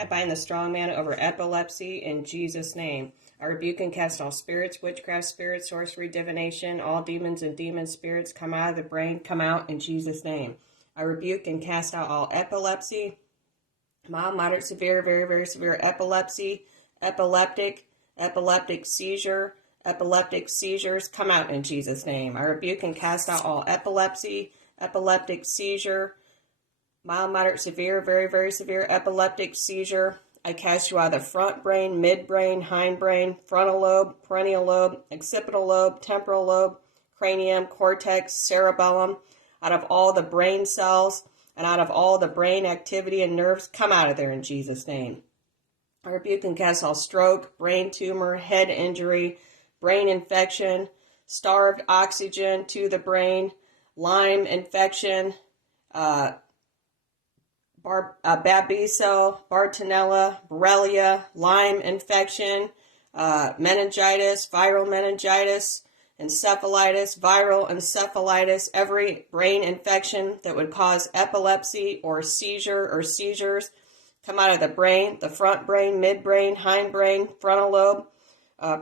I bind the strong man over epilepsy in Jesus' name. I rebuke and cast all spirits, witchcraft spirits, sorcery, divination, all demons and demon spirits come out of the brain, come out in Jesus' name. I rebuke and cast out all epilepsy, mild, moderate, severe, very, very severe epilepsy, epileptic seizure, epileptic seizures come out in Jesus' name. I rebuke and cast out all epilepsy, epileptic seizure, mild, moderate, severe, very, very severe epileptic seizure. I cast you out of the front brain, midbrain, hindbrain, frontal lobe, perennial lobe, occipital lobe, temporal lobe, cranium, cortex, cerebellum, out of all the brain cells and out of all the brain activity and nerves. Come out of there in Jesus' name. I rebuke and cast all stroke, brain tumor, head injury, brain infection, starved oxygen to the brain, Lyme infection, Babesia, Bartonella, Borrelia, Lyme infection, meningitis, viral meningitis, encephalitis, viral encephalitis, every brain infection that would cause epilepsy or seizure or seizures come out of the brain, the front brain, midbrain, hindbrain, frontal lobe,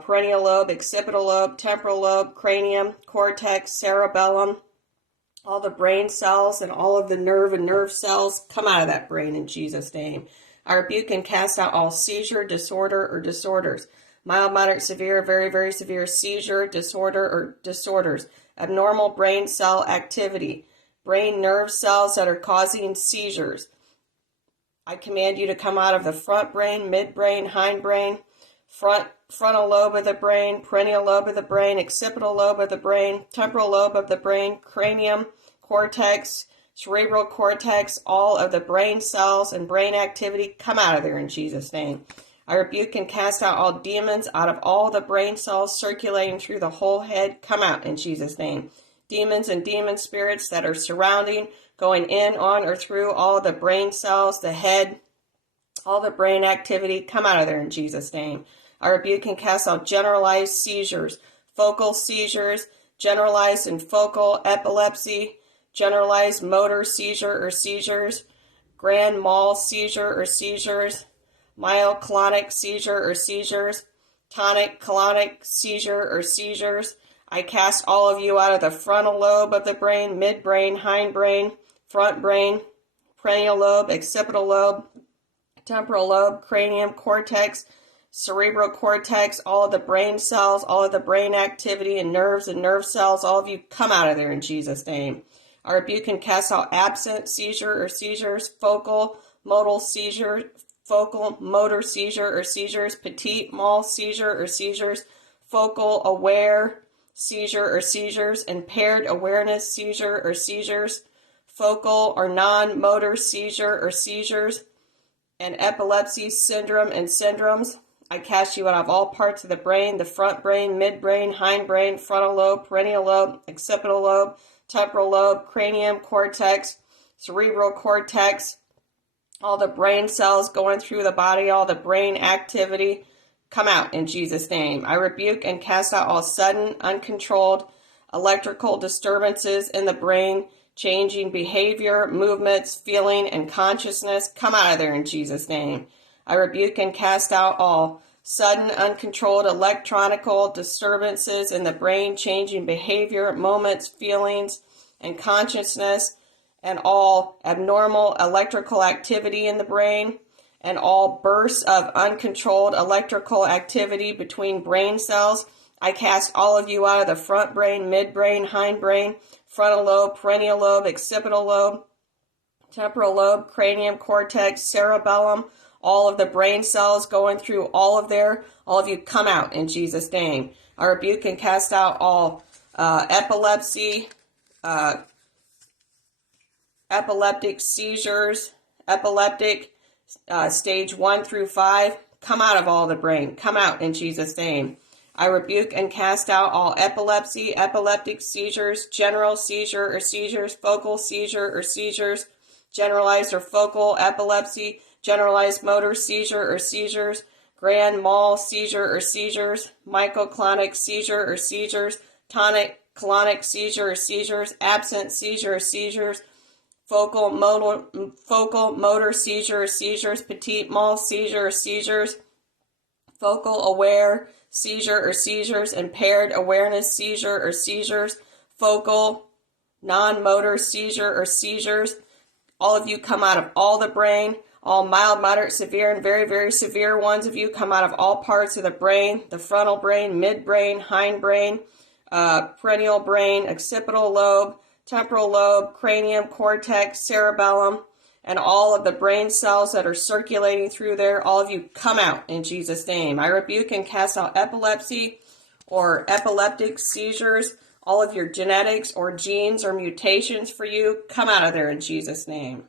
perennial lobe, occipital lobe, temporal lobe, cranium, cortex, cerebellum. All the brain cells and all of the nerve cells come out of that brain in Jesus' name. I rebuke and cast out all seizure, disorder, or disorders. Mild, moderate, severe, very, very severe seizure, disorder, or disorders. Abnormal brain cell activity. Brain nerve cells that are causing seizures. I command you to come out of the front brain, midbrain, hindbrain, frontal lobe of the brain, perennial lobe of the brain, occipital lobe of the brain, temporal lobe of the brain, cranium, cortex, cerebral cortex, all of the brain cells and brain activity come out of there in Jesus' name. I rebuke and cast out all demons out of all the brain cells circulating through the whole head. Come out in Jesus' name. Demons and demon spirits that are surrounding, going in, on, or through all the brain cells, the head, all the brain activity, come out of there in Jesus' name. I rebuke and cast out generalized seizures, focal seizures, generalized and focal epilepsy, generalized motor seizure or seizures, grand mal seizure or seizures, myoclonic seizure or seizures, tonic clonic seizure or seizures. I cast all of you out of the frontal lobe of the brain, midbrain, hindbrain, front brain, perennial lobe, occipital lobe, temporal lobe, cranium, cortex, cerebral cortex, all of the brain cells, all of the brain activity and nerve cells, all of you come out of there in Jesus' name. I rebuke and cast out absent seizure or seizures, focal motor seizure or seizures, petit mal seizure or seizures, focal aware seizure or seizures, impaired awareness seizure or seizures, focal or non-motor seizure or seizures, and epilepsy syndrome and syndromes. I cast you out of all parts of the brain, the front brain, midbrain, hindbrain, frontal lobe, perennial lobe, occipital lobe, temporal lobe, cranium, cortex, cerebral cortex, all the brain cells going through the body, all the brain activity, come out in Jesus' name. I rebuke and cast out all sudden, uncontrolled electrical disturbances in the brain, changing behavior, movements, feeling, and consciousness. Come out of there in Jesus' name. I rebuke and cast out all sudden, uncontrolled electronical disturbances in the brain, changing behavior, moments, feelings, and consciousness, and all abnormal electrical activity in the brain, and all bursts of uncontrolled electrical activity between brain cells. I cast all of you out of the front brain, midbrain, hindbrain, frontal lobe, perennial lobe, occipital lobe, temporal lobe, cranium, cortex, cerebellum, all of the brain cells going through all of you come out in Jesus' name. I rebuke and cast out all epilepsy, epileptic seizures, epileptic stage 1 through 5, come out of all the brain. Come out in Jesus' name. I rebuke and cast out all epilepsy, epileptic seizures, general seizure or seizures, focal seizure or seizures, generalized or focal epilepsy, generalized motor seizure or seizures, grand mal seizure or seizures, myoclonic seizure or seizures, tonic clonic seizure or seizures, absent seizure or seizures, focal motor seizures, petit mal seizures, focal aware seizure or seizures, impaired awareness seizure or seizures, focal non-motor seizure or seizures. All of you come out of all the brain. All mild, moderate, severe, and very, very severe ones of you come out of all parts of the brain: the frontal brain, midbrain, hindbrain, perennial brain, occipital lobe, temporal lobe, cranium, cortex, cerebellum, and all of the brain cells that are circulating through there. All of you come out in Jesus' name. I rebuke and cast out epilepsy or epileptic seizures. All of your genetics or genes or mutations for you, come out of there in Jesus' name.